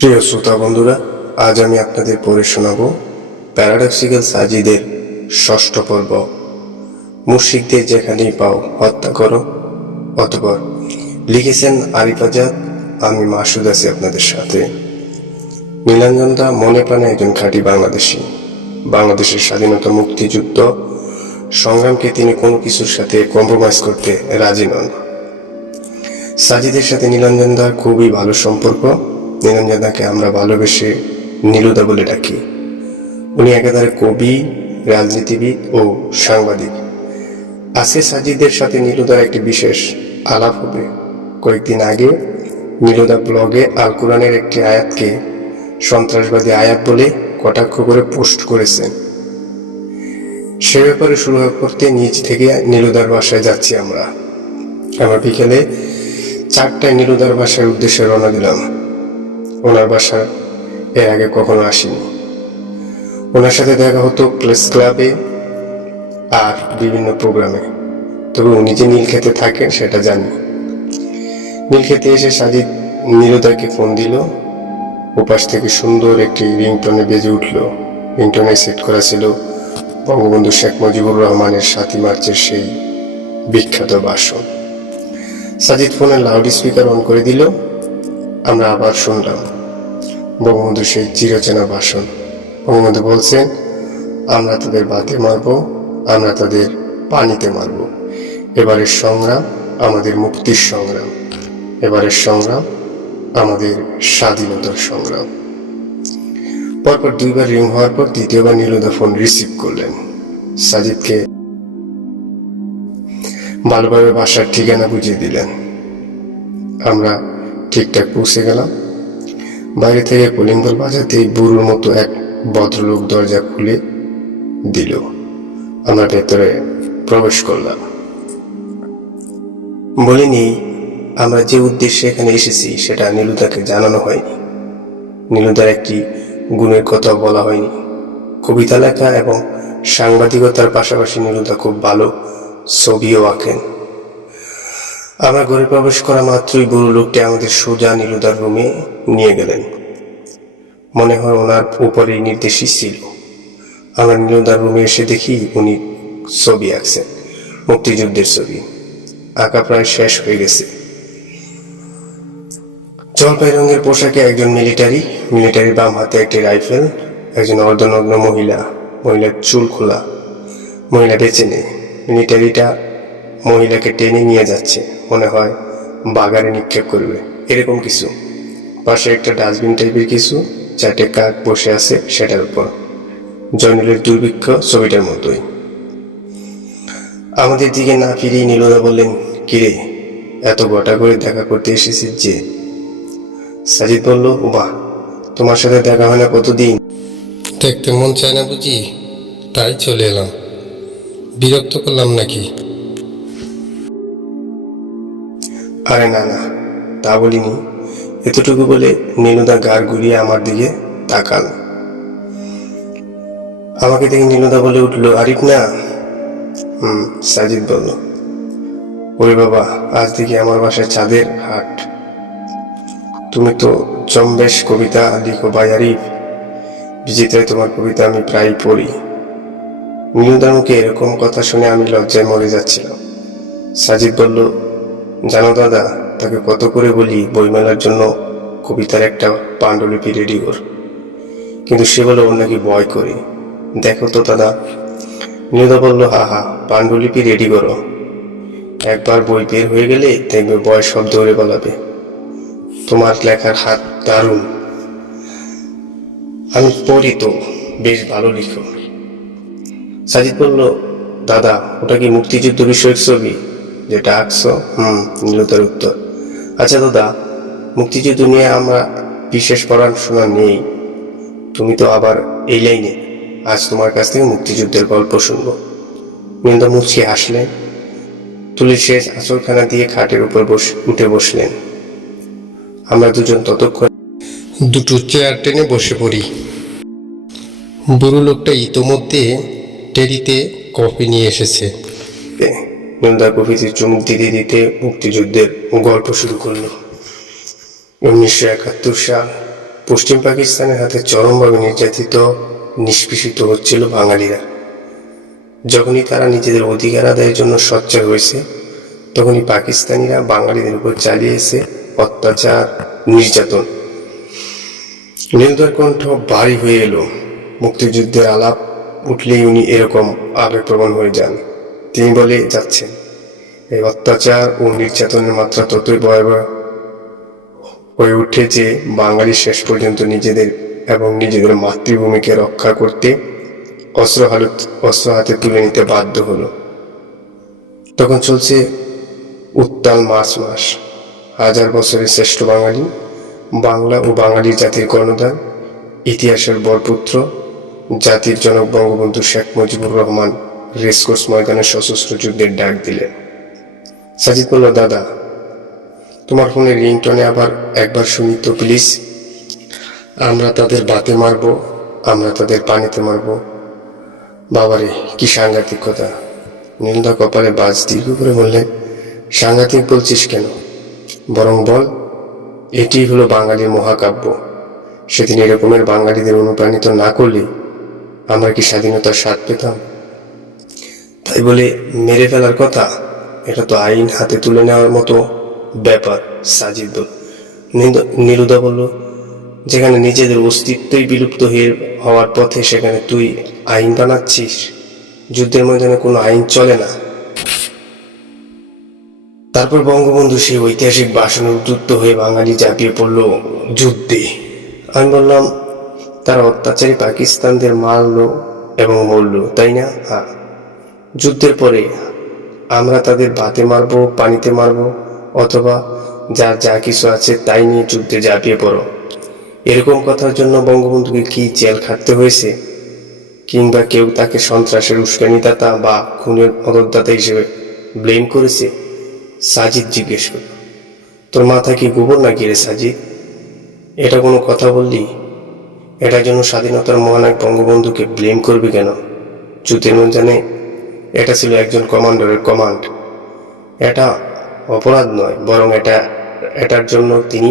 প্রিয় শ্রোতা বন্ধুরা, আজ আমি আপনাদের পড়ে শোনাব প্যারাডক্সিক্যাল সাজিদের ষষ্ঠ পর্ব। মুশিকদের যেখানেই পাও হত্যা করো। অতপর লিখেছেন আরিফ আজাদ আমি মাসুদ আছি আপনাদের সাথে। নীলাঞ্জন দা মনে প্রাণে একজন খাঁটি বাংলাদেশী। বাংলাদেশের স্বাধীনতা মুক্তিযুদ্ধ সংগ্রামকে তিনি কোনো কিছুর সাথে কম্প্রোমাইজ করতে রাজি নন। সাজিদের সাথে নীলাঞ্জন দার খুবই ভালো সম্পর্ক। নীলাঞ্জন দাকে আমরা ভালোবেসে নীলুদা বলে ডাকি। উনি একাধারে কবি, রাজনীতিবিদ ও সাংবাদিক। আজকে সাজিদের সাথে নীলুদার একটি বিশেষ আলাপ হবে। কয়েকদিন আগে নীলুদা ব্লগে আল কোরআনের একটি আয়াতকে সন্ত্রাসবাদী আয়াত বলে কটাক্ষ করে পোস্ট করেছেন। সে ব্যাপারে শুরু করতে নিচ থেকে নীলুদার বাসায় যাচ্ছি আমরা। আমরা বিকেলে চারটায় নীলুদার বাসার উদ্দেশ্যে রওনা দিলাম। ওনার বাসা এর আগে কখনো আসিনি। ওনার সাথে দেখা হতো প্রেস ক্লাবে আর বিভিন্ন প্রোগ্রামে। তবে উনি যে নীলক্ষেতে থাকেন সেটা জানি নীলক্ষেতে এসে সাজিদ নীলুদাকে ফোন দিল। ওপাশ থেকে সুন্দর একটি রিংটনে বেজে উঠল। রিংটনে সেট করা ছিল বঙ্গবন্ধু শেখ মুজিবুর রহমানের সাতই মার্চের সেই বিখ্যাত ভাষণ। সাজিদ ফোনের লাউড স্পিকার অন করে দিল। আমরা আবার শুনলাম। বঙ্গবন্ধু সেই চিরচেনা ভাষণ। বঙ্গবন্ধু বলছেন, আমরা তাদের বাতে মারব, আমরা তাদের পানিতে মারব। এবারের সংগ্রাম আমাদের মুক্তির সংগ্রাম। এবারের সংগ্রাম আমাদের স্বাধীনতার সংগ্রাম। পরপর দুইবার রিং হওয়ার পর দ্বিতীয়বার নীলুদা ফোন রিসিভ করলেন। সাজিদকে ভালোভাবে বাসার ঠিকানা বুঝিয়ে দিলেন। আমরা ঠিকঠাক পৌঁছে গেলাম। বাইরে থেকে কলিং বেল বাজাতেই বুড়োর মতো এক ভদ্রলোক দরজা খুলে দিল। আমরা ভেতরে প্রবেশ করলাম। বলিনি, আমরা যে উদ্দেশ্যে এখানে এসেছি, সেটা নীলুদাকে জানানো হয়নি। নীলুদার একটি গুণের কথা বলা হয়নি। কবিতা লেখা এবং সাংবাদিকতার পাশাপাশি নীলুদা খুব ভালো ছবিও আঁকেন। আমরা ঘরে প্রবেশ করা মাত্রই বুড়ো লোকটি আমাদের সোজা নীলুদার রুমে নিয়ে গেলেন। মনে হয় ওনার উপরেই নির্দেশই ছিল। আমরা নীলুদার রুমে এসে দেখি উনি ছবি আঁকছেন, মুক্তিযুদ্ধের ছবি। আঁকা প্রায় শেষ হয়ে গেছে। জলপাই রঙের পোশাকে একজন মিলিটারি মিলিটারির বাম হাতে একটি রাইফেল, একজন অর্ধনগ্ন মহিলা, মহিলার চুল খোলা। মহিলা বেঁচে নেই মিলিটারিটা মহিলাকে টেনে নিয়ে যাচ্ছে। মনে হয় বাগানে নিক্ষেপ করবে। এরকম কিছু। পাশে একটা ডাস্টবিন টাইপের কিছু, চারটে কাক বসে আছে সেটার উপর। জয়নুলের দুর্ভিক্ষ ছবিটার মতোই। আমাদের দিকে না ফিরিয়ে নীলদা বললেন কিরে এত গোটা করে দেখা করতে এসেছিস যে? সাজিদ বলল, বাহ, তোমার সাথে দেখা হয় না কতদিন? দেখতে মন চায় না বুঝি, তাই চলে এলাম। বিরক্ত করলাম নাকি? আরে না না, তা বলিনি। এতটুকু বলে নীলদা গার ঘুরিয়ে আমার দিকে তাকাল। আমাকে দেখে নীলদা বলে উঠল, আরিফ না? হুম, সাজিদ বলল। ওরে বাবা, আজ দেখি আমার বাসায় চাঁদের হাট। তুমি তো জম্বেশ কবিতা লিখো, ভাই আরিফ। বিচিত্রায় তোমার কবিতা আমি প্রায় পড়ি। নীলদার মুখে এরকম কথা শুনে আমি লজ্জায় মরে যাচ্ছিলাম। সাজিদ বলল জানো দাদা, তাকে কত করে বলি বইমেলার জন্য কবিতার একটা পাণ্ডুলিপি রেডি কর। কিন্তু সে বলে ওর নাকি ভয় করে। দেখো তো দাদা নীলদা বলল, হা হা, পাণ্ডুলিপি রেডি করো। একবার বই বের হয়ে গেলে দেখবে বয় সব দৌড়ে বলাবে তোমার লেখার হাত দারুণ। আমি পড়ি তো, বেশ ভালো লিখো। সাজিদ বলল, দাদা, ওটা কি মুক্তিযুদ্ধ বিষয়ক ছবি? যেটা আঁকছো হুম নীলতার উত্তর। আচ্ছা দাদা, মুক্তিযুদ্ধ নিয়ে আমরা বিশেষ পড়াশোনা নেই। তুমি তো আবার এই লাইনে। আজ তোমার কাছ থেকে মুক্তিযুদ্ধের গল্প শুনব। নীলদা মুচকি হাসলেন। তুলির শেষ আঁচলখানা দিয়ে খাটের উপর বস, উঠে বসলেন। আমরা দুজন ততক্ষণ দুটো চেয়ার টেনে বসে পড়ি। বুড়ো লোকটা ইতোমধ্যে টেরিতে কফি নিয়ে এসেছে। নীলদা কফিতে চুমুক দিতে দিতে মুক্তিযুদ্ধের গল্প শুরু করল। উনিশশো একাত্তর সাল পশ্চিম পাকিস্তানের হাতে চরমভাবে নির্যাতিত, নিষ্পেষিত হচ্ছিল বাঙালিরা। যখনই তারা নিজেদের অধিকার আদায়ের জন্য সোচ্চার হয়েছে, তখনই পাকিস্তানিরা বাঙালিদের উপর চালিয়েছে অত্যাচার, নির্যাতন। নীলদর কণ্ঠ ভারী হয়ে এলো। মুক্তিযুদ্ধের আলাপ উঠলেই উনি এরকম আবেগপ্রবণ হয়ে যান। তিনি বলে যাচ্ছেন, এই অত্যাচার ও নির্যাতনের মাত্রা ততই ভয়াবহ হয়ে উঠে যে বাঙালি শেষ পর্যন্ত নিজেদের এবং নিজেদের মাতৃভূমিকে রক্ষা করতে অস্ত্র হালত, অস্ত্র হাতে তুলে নিতে বাধ্য হলো। তখন চলছে উত্তাল মার্চ মাস। হাজার বছরের শ্রেষ্ঠ বাঙালি, বাংলা ও বাঙালি জাতির গণদান ইতিহাসের বরপুত্র, জাতির জনক বঙ্গবন্ধু শেখ মুজিবুর রহমান রেসকোর্স ময়দানে সশস্ত্র যুদ্ধের ডাক দিলেন। সাজিদ বলল দাদা, তোমার ফোনে রিংটনে আবার একবার শুনি তো প্লিজ। আমরা তাদের বাতে মারবো, আমরা তাদের পানিতে মারবো। বাবারে, কি সাংঘাতিক কথা নীলদা কপালে বাজ দীর্ঘ করে বললেন, সাংঘাতিক বলছিস কেন? বরং বল, এটি হলো বাঙালির মহাকাব্য। সেদিন এরকমের বাঙালিদের অনুপ্রাণিত না করলে আমরা কি স্বাধীনতার স্বাদ পেতাম? তাই বলে, মেরে ফেলার কথা? এটা তো আইন, হাতে তুলে নেওয়ার মতো ব্যাপার, সাজিদ নীলুদা বলল, যেখানে নিজেদের অস্তিত্বই বিলুপ্ত হয়ে হওয়ার পথে, সেখানে তুই আইন বানাচ্ছিস? যুদ্ধের ময়দানে কোনো আইন চলে না? তারপর বঙ্গবন্ধু সেই ঐতিহাসিক ভাষণে উদ্যুক্ত হয়ে বাঙালি ঝাঁপিয়ে পড়ল, যুদ্ধে। আমি বললাম, তারা অত্যাচারী পাকিস্তানদের মারলো এবং মরল, তাই না? হ্যাঁ। যুদ্ধের পরে আমরা তাদের ভাতে মারবো, পানিতে মারবো, অথবা যার যা কিছু আছে তাই নিয়ে যুদ্ধে ঝাঁপিয়ে পড়ো। এরকম কথার জন্য বঙ্গবন্ধুকে কি জেল খাটতে হয়েছে? কিংবা কেউ তাকে সন্ত্রাসের উস্কানিদাতা বা খুনের মদতদাতা হিসেবে ব্লেম করেছে? সাজিদ জিজ্ঞেস করল। তোর মাথা কি গোবর না গিয়ে সাজিদ? এটা কোনো কথা বললি? এটার জন্য স্বাধীনতার মহানায়ক বঙ্গবন্ধুকে ব্লেম করবে কেন? যুদ্ধের ময়দানে এটা ছিল একজন কমান্ডারের কমান্ড। এটা অপরাধ নয়, বরং এটা, এটার জন্য তিনি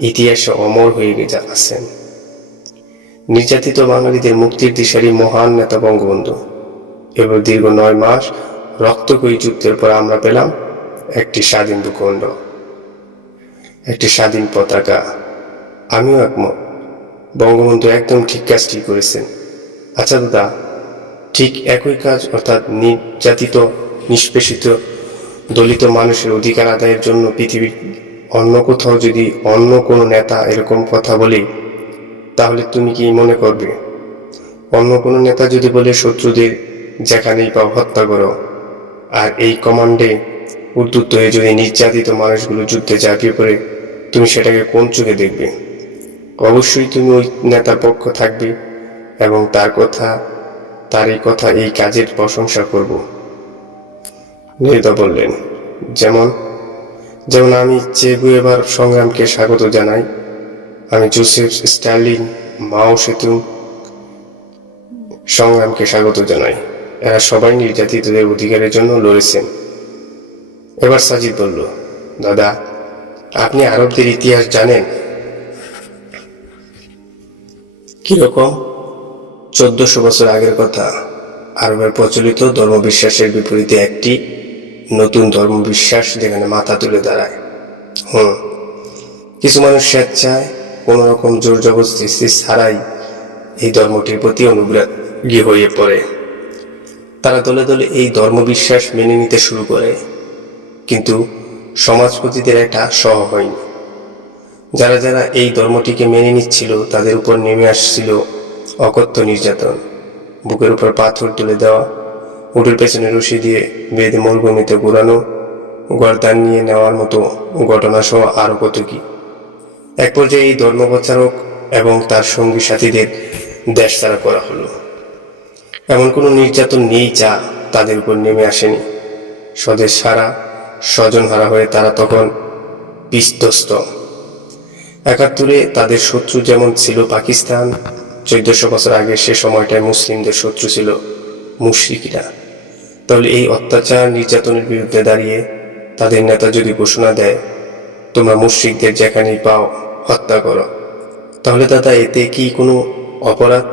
ইতিহাসে অমর হয়ে গেছে আছেন। নির্যাতিত বাঙালিদের মুক্তির দিশারি মহান নেতা বঙ্গবন্ধু। এবার দীর্ঘ নয় মাস রক্তকয়ী যুদ্ধের পর আমরা পেলাম একটি স্বাধীন ভূখণ্ড, একটি স্বাধীন পতাকা। আমিও একমত। বঙ্গবন্ধু একদম ঠিক কাজটি করেছেন। আচ্ছা দাদা ঠিক একই কাজ অর্থাৎ নির্যাতিত, নিষ্পেষিত, দলিত মানুষের অধিকার আদায়ের জন্য পৃথিবীর অন্য কোথাও যদি অন্য কোনো নেতা এরকম কথা বলে, তাহলে তুমি কি মনে করবে? অন্য কোনো নেতা যদি বলে, শত্রুদের যেখানেই পাও হত্যা করো। আর এই কমান্ডে উদ্যুত হয়ে যদি নির্যাতিত মানুষগুলো যুদ্ধে ঝাঁপিয়ে পড়ে, তুমি সেটাকে কোন চোখে দেখবে? অবশ্যই তুমি ওই নেতার পক্ষ থাকবে এবং তার কথা তার এই কথা এই কাজের প্রশংসা করব। নেতা বললেন, যেমন যেমন আমি চেগু এবার সংগ্রামকে স্বাগত জানাই, আমি জোসেফ স্টার্লিং মাও সেতু সংগ্রামকে স্বাগত জানাই। এরা সবাই নির্যাতিতদের অধিকারের জন্য লড়েছেন। এবার সাজিদ বলল, দাদা, আপনি আরবদের ইতিহাস জানেন? কীরকম? চোদ্দশো বছর আগের কথা। আরবের প্রচলিত ধর্মবিশ্বাসের বিপরীতে একটি নতুন ধর্মবিশ্বাস যেখানে মাথা তুলে দাঁড়ায়। হুম, কিছু মানুষ স্বেচ্ছায় কোনো রকম জোর জবরদস্তি ছাড়াই এই ধর্মটির প্রতি অনুগ্রাহী হয়ে পড়ে। তারা দলে দলে এই ধর্মবিশ্বাস মেনে নিতে শুরু করে, কিন্তু সমাজপতিদের একটা সহ হয়নি। যারা যারা এই ধর্মটিকে মেনে নিচ্ছিল তাদের উপর নেমে আসছিল অকথ্য নির্যাতন। বুকের উপর পাথর তুলে দেওয়া, উটের পেছনে রশি দিয়ে বেঁধে মরুভূমিতে ঘুরানো, গরদান নিয়ে নেওয়ার মতো ঘটনা সহ আরও কত কি। এক পর্যায়ে এই ধর্মপ্রচারক এবং তার সঙ্গী সাথীদের দেশ ছাড়া করা হলো। এমন কোনো নির্যাতন নেই যা তাদের উপর নেমে আসেনি। স্বদেশ সারা স্বজন হারা হয়ে তারা তখন বিস্তস্ত একাত্তরে তাদের শত্রু যেমন ছিল পাকিস্তান চোদ্দশো বছর আগে সে সময়টায় মুসলিমদের শত্রু ছিল মুশরিকরা। তাহলে এই অত্যাচার নির্যাতনের বিরুদ্ধে দাঁড়িয়ে তাদের নেতা যদি ঘোষণা দেয়, তোমরা মুশরিকদের যেখানেই পাও, হত্যা করো। তাহলে দাদা, এতে কি কোনো অপরাধ,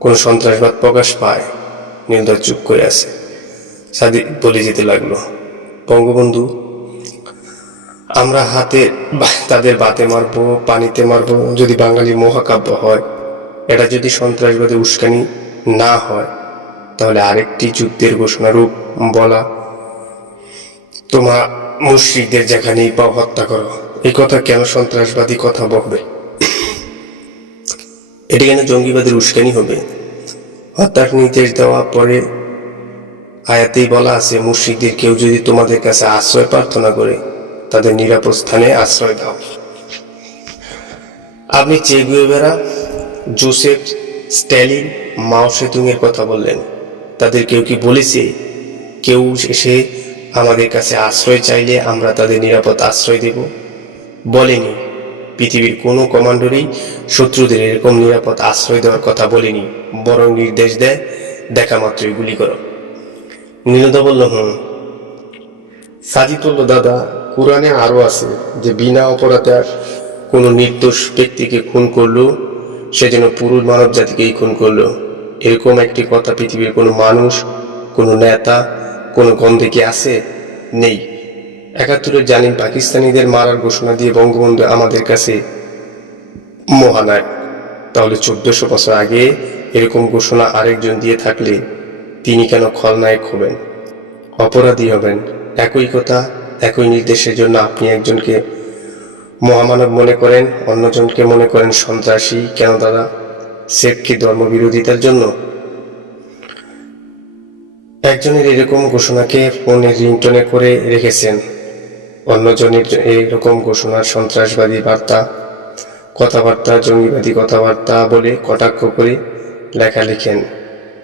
কোনো সন্ত্রাসবাদ প্রকাশ পায়? নীলদা চুপ করে আছে। সাদি বলে যেতে লাগল, বঙ্গবন্ধু, আমরা হাতে তাদের বাতে মারবো, পানিতে মারবো, যদি বাঙালি মহাকাব্য হয় এটা যদি সন্ত্রাসবাদী উস্কানি না হয়, তাহলে আরেকটি যুদ্ধের ঘোষণারূপ বলা। তোমার মুশ্রিকদের যেখানেই পাও হত্যা করো। এই কথা কেন সন্ত্রাসবাদী কথা বলবে? এটি কেন জঙ্গিবাদের উস্কানি হবে? হত্যার নির্দেশ দেওয়া পরে আয়াতেই বলা আছে, মুশ্রিকদের কেউ যদি তোমাদের কাছে আশ্রয় প্রার্থনা করে, তাদের নিরাপদ স্থানে আশ্রয় দাও। আপনি Che Guevara Joseph, Stalin, Mao Tsetung এর কথা বললেন। তাদের কেউ কি বলেছে? কেউ এসে আমাদের কাছে আশ্রয় চাইলে আমরা তাদের নিরাপদ আশ্রয় দেব? বলেনি। পৃথিবীর কোনো কমান্ডারই শত্রুদের এরকম নিরাপদ আশ্রয় দেওয়ার কথা বলেনি, বরং নির্দেশ দেয়, দেখা মাত্রই গুলি করো। নীলদা বলল, হুম। সাজিদ বলল দাদা, কোরআনে আরও আছে যে বিনা অপরাধে কোনো নির্দোষ ব্যক্তিকে খুন করল সে যেন পুরো মানব জাতিকেই খুন করল। এরকম একটি কথা পৃথিবীর কোনো মানুষ, কোনো নেতা, কোনো গন্ধে কি আছে? নেই। একাত্তরে জানেন পাকিস্তানিদের মারার ঘোষণা দিয়ে বঙ্গবন্ধু আমাদের কাছে মহানায়ক। তাহলে চোদ্দশো বছর আগে এরকম ঘোষণা আরেকজন দিয়ে থাকলে তিনি কেন খলনায়ক হবেন? অপরাধী হবেন। একই কথা, একই নির্দেশের জন্য আপনি একজনকে মহামানব মনে করেন, অন্যজনকে মনে করেন সন্ত্রাসী, কেন দাদা? সেফ কি ধর্মবিরোধিতার জন্য? একজনের এরকম ঘোষণাকে ফোনে রিংটনে করে রেখেছেন, অন্যজনের এরকম ঘোষণার সন্ত্রাসবাদী বার্তা, কথাবার্তা, জঙ্গিবাদী কথাবার্তা বলে কটাক্ষ করে লেখা লিখেন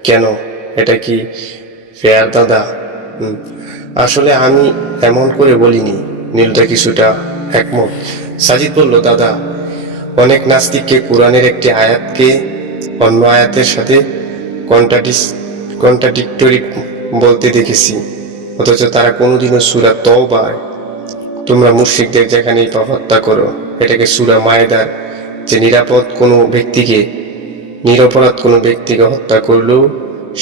কেন? এটা কি ফেয়ার দাদা? আসলে আমি এমন করে বলিনি, নীলটা কিছুটা একমত। সাজিদ বলল, দাদা, অনেক নাস্তিককে কোরআনের একটি আয়াতকে অন্য আয়াতের সাথে কন্ট্রাডিস কন্ট্রাডিক্টরি বলতে দেখেছি। অথচ তারা কোনোদিনও সুরা তওবায় তোমরা মুশ্রিকদের যেখানেই পাও হত্যা করো, এটাকে সুরা মায়েদার যে নিরাপদ কোনো ব্যক্তিকে, নিরপরাধ কোনো ব্যক্তিকে হত্যা করল,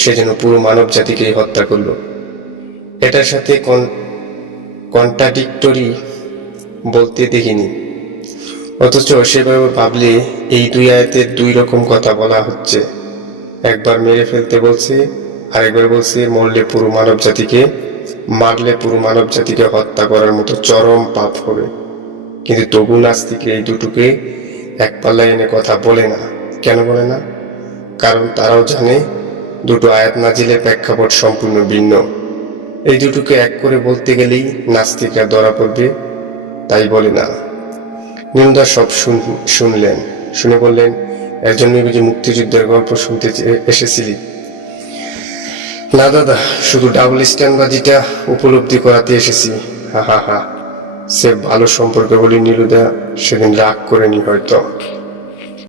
সে যেন পুরো মানব জাতিকেই হত্যা করল। এটার সাথে কন কন্ট্রাডিক্টরি বলতে দেখিনি। অথচ সেভাবে ভাবলে এই দুই আয়াতের দুই রকম কথা বলা হচ্ছে। একবার মেরে ফেলতে বলছে, আরেকবার বলছে, মরলে পুরো মানব জাতিকে, মারলে পুরো মানব জাতিকে হত্যা করার মতো চরম পাপ হবে। কিন্তু তবু নাস্তিক এই দুটোকে এক পাল্লায় এনে কথা বলে না। কেন বলে না? কারণ তারাও জানে দুটো আয়াত নাজিলের প্রেক্ষাপট সম্পূর্ণ ভিন্ন। এই দুটোকে এক করে বলতে গেলেই নাস্তিকরা ধরা পড়বে, তাই বলে না। নীলদা সব শুন- শুনলেন। শুনে বললেন, একজন বুঝি মুক্তিযুদ্ধের গল্প শুনতে এসেছিলি? না দাদা, শুধু ডাবল স্ট্যান্ডবাজিটা উপলব্ধি করাতে এসেছি। হা হা হা। সে ভালো সম্পর্কে বলি নীলুদা সেদিন রাগ করেনি হয়তো।